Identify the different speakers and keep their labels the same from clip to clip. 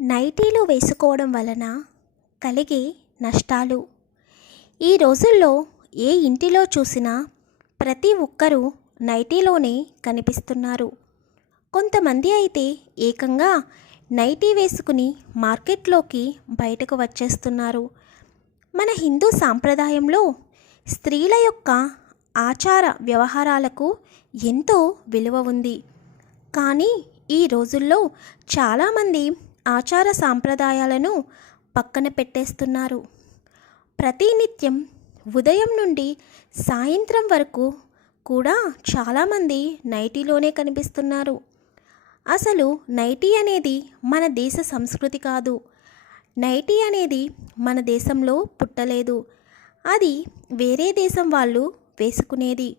Speaker 1: నైటీలు వేసుకోవడం వలన కలిగే నష్టాలు. ఈ రోజుల్లో ఏ ఇంటిలో చూసినా ప్రతి ఒక్కరూ నైటీలోనే కనిపిస్తున్నారు. కొంతమంది అయితే ఏకంగా నైటీ వేసుకుని మార్కెట్లోకి బయటకు వచ్చేస్తున్నారు. మన హిందూ సాంప్రదాయంలో స్త్రీల యొక్క ఆచార వ్యవహారాలకు ఎంతో విలువ ఉంది. కానీ ఈ రోజుల్లో చాలామంది ఆచార సాంప్రదాయాలను పక్కన పెట్టేస్తున్నారు. ప్రతినిత్యం ఉదయం నుండి సాయంత్రం వరకు కూడా చాలామంది నైటీలోనే కనిపిస్తున్నారు. అసలు నైటీ అనేది మన దేశ సంస్కృతి కాదు. నైటీ అనేది మన దేశంలో పుట్టలేదు. అది వేరే దేశం వాళ్ళు వేసుకునేది.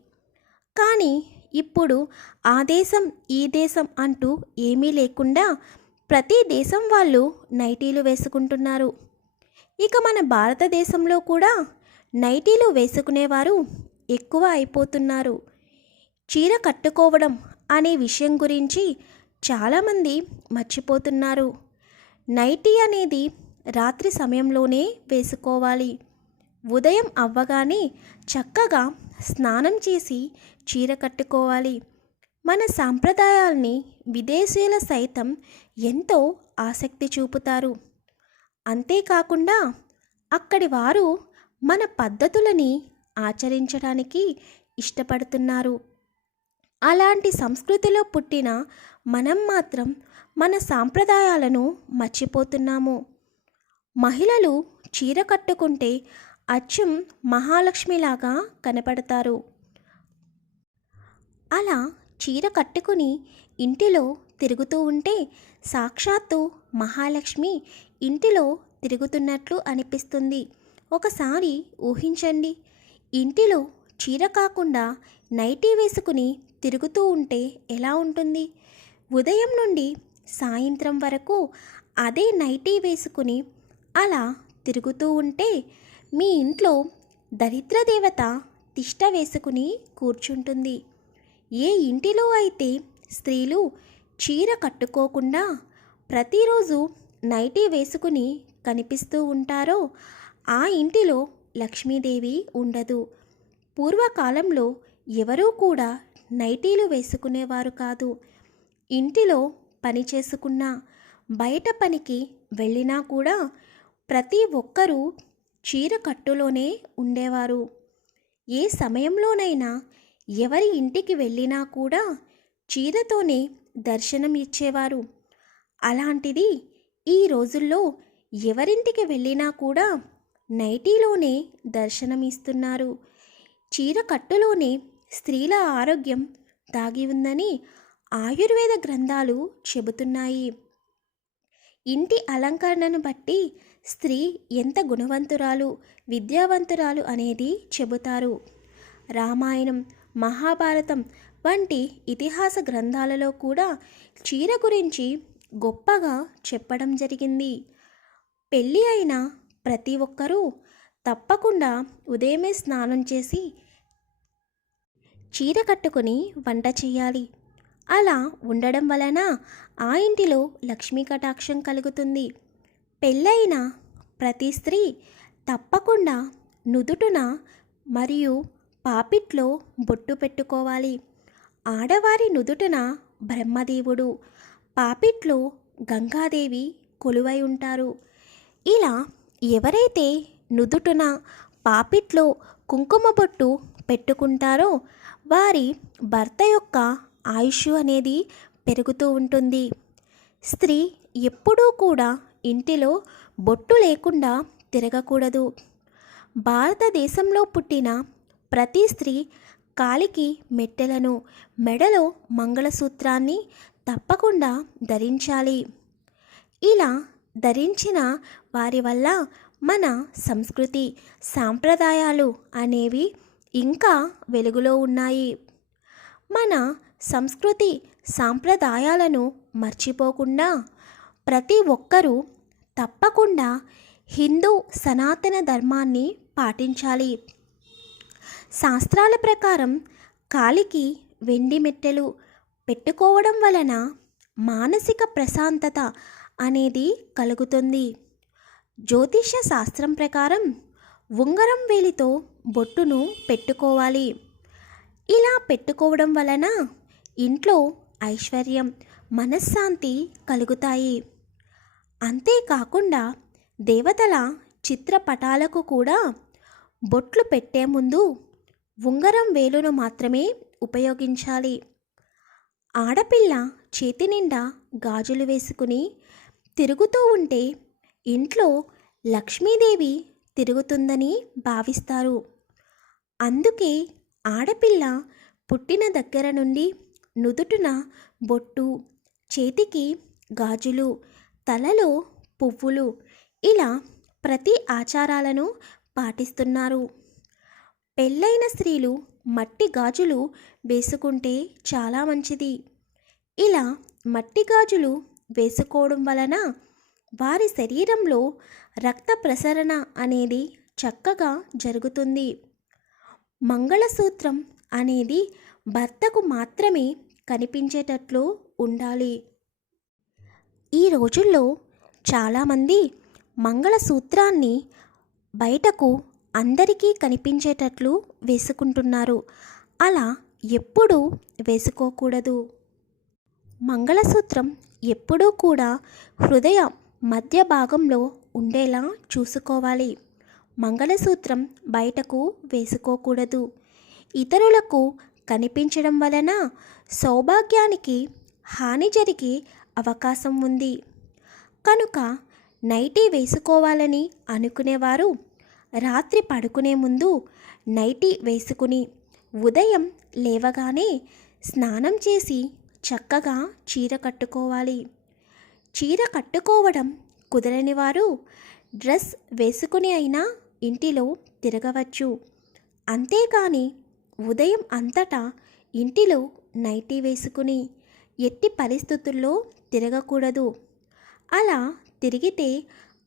Speaker 1: కానీ ఇప్పుడు ఆ దేశం ఈ దేశం అంటూ ఏమీ లేకుండా ప్రతి దేశం వాళ్ళు నైటీలు వేసుకుంటున్నారు. ఇక మన భారతదేశంలో కూడా నైటీలు వేసుకునేవారు ఎక్కువ అయిపోతున్నారు. చీర కట్టుకోవడం అనే విషయం గురించి చాలామంది మర్చిపోతున్నారు. నైటీ అనేది రాత్రి సమయంలోనే వేసుకోవాలి. ఉదయం అవ్వగానే చక్కగా స్నానం చేసి చీర కట్టుకోవాలి. మన సాంప్రదాయాల్ని విదేశీయుల సైతం ఎంతో ఆసక్తి చూపుతారు. అంతేకాకుండా అక్కడి వారు మన పద్ధతులని ఆచరించడానికి ఇష్టపడుతున్నారు. అలాంటి సంస్కృతిలో పుట్టిన మనం మాత్రం మన సాంప్రదాయాలను మర్చిపోతున్నాము. మహిళలు చీర కట్టుకుంటే అచ్చం మహాలక్ష్మిలాగా కనపడతారు. అలా చీర కట్టుకుని ఇంటిలో తిరుగుతూ ఉంటే సాక్షాత్తు మహాలక్ష్మి ఇంటిలో తిరుగుతున్నట్లు అనిపిస్తుంది. ఒకసారి ఊహించండి. ఇంటిలో చీర కాకుండా నైటీ వేసుకుని తిరుగుతూ ఉంటే ఎలా ఉంటుంది? ఉదయం నుండి సాయంత్రం వరకు అదే నైటీ వేసుకుని అలా తిరుగుతూ ఉంటే మీ ఇంట్లో దరిద్ర దేవత తిష్ట వేసుకుని కూర్చుంటుంది. ఏ ఇంటిలో అయితే స్త్రీలు చీర కట్టుకోకుండా ప్రతిరోజు నైటీ వేసుకుని కనిపిస్తూ ఉంటారో ఆ ఇంటిలో లక్ష్మీదేవి ఉండదు. పూర్వకాలంలో ఎవరూ కూడా నైటీలు వేసుకునేవారు కాదు. ఇంటిలో పని చేసుకున్నా బయట పనికి వెళ్ళినా కూడా ప్రతి ఒక్కరూ చీర కట్టులోనే ఉండేవారు. ఏ సమయంలోనైనా ఎవరి ఇంటికి వెళ్ళినా కూడా చీరతోనే దర్శనం ఇచ్చేవారు. అలాంటిది ఈ రోజుల్లో ఎవరింటికి వెళ్ళినా కూడా నైటీలోనే దర్శనం ఇస్తున్నారు. చీర కట్టులోనే స్త్రీల ఆరోగ్యం దాగి ఉందని ఆయుర్వేద గ్రంథాలు చెబుతున్నాయి. ఇంటి అలంకరణను బట్టి స్త్రీ ఎంత గుణవంతురాలు విద్యావంతురాలు అనేది చెబుతారు. రామాయణం మహాభారతం వంటి ఇతిహాస గ్రంథాలలో కూడా చీర గురించి గొప్పగా చెప్పడం జరిగింది. పెళ్ళి అయిన ప్రతి ఒక్కరూ తప్పకుండా ఉదయమే స్నానం చేసి చీర కట్టుకొని వంట చేయాలి. అలా ఉండడం వలన ఆ ఇంటిలో లక్ష్మీ కటాక్షం కలుగుతుంది. పెళ్ళైన ప్రతి స్త్రీ తప్పకుండా నుదుటున మరియు పాపిట్లో బొట్టు పెట్టుకోవాలి. ఆడవారి నుదుటున బ్రహ్మదేవుడు పాపిట్లో గంగాదేవి కొలువై ఉంటారు. ఇలా ఎవరైతే నుదుటున పాపిట్లో కుంకుమ బొట్టు పెట్టుకుంటారో వారి భర్త యొక్క ఆయుష్ అనేది పెరుగుతూ ఉంటుంది. స్త్రీ ఎప్పుడూ కూడా ఇంటిలో బొట్టు లేకుండా తిరగకూడదు. భారతదేశంలో పుట్టిన ప్రతి స్త్రీ కాలికి మెట్టెలను మెడలో మంగళసూత్రాన్ని తప్పకుండా ధరించాలి. ఇలా ధరించిన వారి వల్ల మన సంస్కృతి సాంప్రదాయాలు అనేవి ఇంకా వెలుగులో ఉన్నాయి. మన సంస్కృతి సాంప్రదాయాలను మర్చిపోకుండా ప్రతి ఒక్కరూ తప్పకుండా హిందూ సనాతన ధర్మాన్ని పాటించాలి. శాస్త్రాల ప్రకారం కాలికి వెండి మెట్టెలు పెట్టుకోవడం వలన మానసిక ప్రశాంతత అనేది కలుగుతుంది. జ్యోతిష్య శాస్త్రం ప్రకారం ఉంగరం వేలితో బొట్టును పెట్టుకోవాలి. ఇలా పెట్టుకోవడం వలన ఇంట్లో ఐశ్వర్యం మనశ్శాంతి కలుగుతాయి. అంతేకాకుండా దేవతల చిత్రపటాలకు కూడా బొట్లు పెట్టే ముందు ఉంగరం వేలును మాత్రమే ఉపయోగించాలి. ఆడపిల్ల చేతి నిండా గాజులు వేసుకుని తిరుగుతూ ఉంటే ఇంట్లో లక్ష్మీదేవి తిరుగుతుందని భావిస్తారు. అందుకే ఆడపిల్ల పుట్టిన దగ్గర నుండి నుదుటున బొట్టు చేతికి గాజులు తలలో పువ్వులు ఇలా ప్రతి ఆచారాలను పాటిస్తున్నారు. పెళ్ళైన స్త్రీలు మట్టి గాజులు వేసుకుంటే చాలా మంచిది. ఇలా మట్టి గాజులు వేసుకోవడం వలన వారి శరీరంలో రక్త ప్రసరణ అనేది చక్కగా జరుగుతుంది. మంగళసూత్రం అనేది భర్తకు మాత్రమే కనిపించేటట్లు ఉండాలి. ఈ రోజుల్లో చాలామంది మంగళసూత్రాన్ని బయటకు అందరికీ కనిపించేటట్లు వేసుకుంటున్నారు. అలా ఎప్పుడూ వేసుకోకూడదు. మంగళసూత్రం ఎప్పుడూ కూడా హృదయ మధ్య భాగంలో ఉండేలా చూసుకోవాలి. మంగళసూత్రం బయటకు వేసుకోకూడదు. ఇతరులకు కనిపించడం వలన సౌభాగ్యానికి హాని జరిగే అవకాశం ఉంది. కనుక నైటీ వేసుకోవాలని అనుకునేవారు రాత్రి పడుకునే ముందు నైటీ వేసుకుని ఉదయం లేవగానే స్నానం చేసి చక్కగా చీర కట్టుకోవాలి. చీర కట్టుకోవడం కుదరని వారు డ్రెస్ వేసుకుని అయినా ఇంటిలో తిరగవచ్చు. అంతేకాని ఉదయం అంతటా ఇంటిలో నైటీ వేసుకుని ఎట్టి పరిస్థితుల్లో తిరగకూడదు. అలా తిరిగితే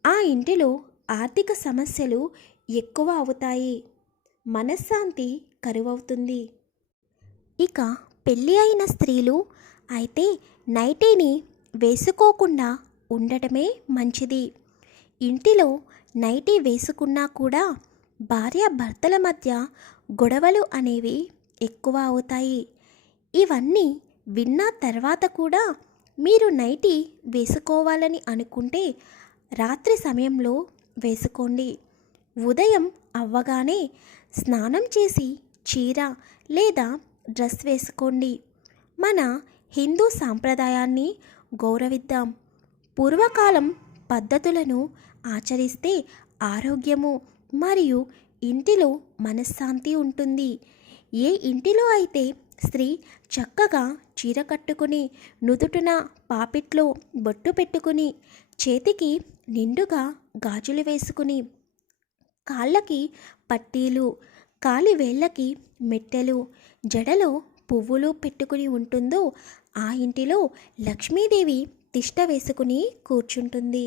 Speaker 1: ఆ ఇంటిలో ఆర్థిక సమస్యలు ఎక్కువ అవుతాయి. మనశ్శాంతి కరువవుతుంది. ఇక పెళ్ళి అయిన స్త్రీలు అయితే నైటీని వేసుకోకుండా ఉండటమే మంచిది. ఇంటిలో నైటీ వేసుకున్నా కూడా భార్య భర్తల మధ్య గొడవలు అనేవి ఎక్కువ అవుతాయి. ఇవన్నీ విన్న తర్వాత కూడా మీరు నైటీ వేసుకోవాలని అనుకుంటే రాత్రి సమయంలో వేసుకోండి. ఉదయం అవ్వగానే స్నానం చేసి చీర లేదా డ్రెస్ వేసుకోండి. మన హిందూ సాంప్రదాయాన్ని గౌరవిద్దాం. పూర్వకాలం పద్ధతులను ఆచరిస్తే ఆరోగ్యము మరియు ఇంటిలో మనశ్శాంతి ఉంటుంది. ఏ ఇంటిలో అయితే స్త్రీ చక్కగా చీర కట్టుకుని నుదుటున పాపిట్లో బొట్టు పెట్టుకుని చేతికి నిండుగా గాజులు వేసుకుని కాళ్ళకి పట్టీలు కాలి వేళ్ళకి మెట్టెలు జడలో పువ్వులు పెట్టుకుని ఉంటుందో ఆ ఇంటిలో లక్ష్మీదేవి తిష్ట వేసుకుని కూర్చుంటుంది.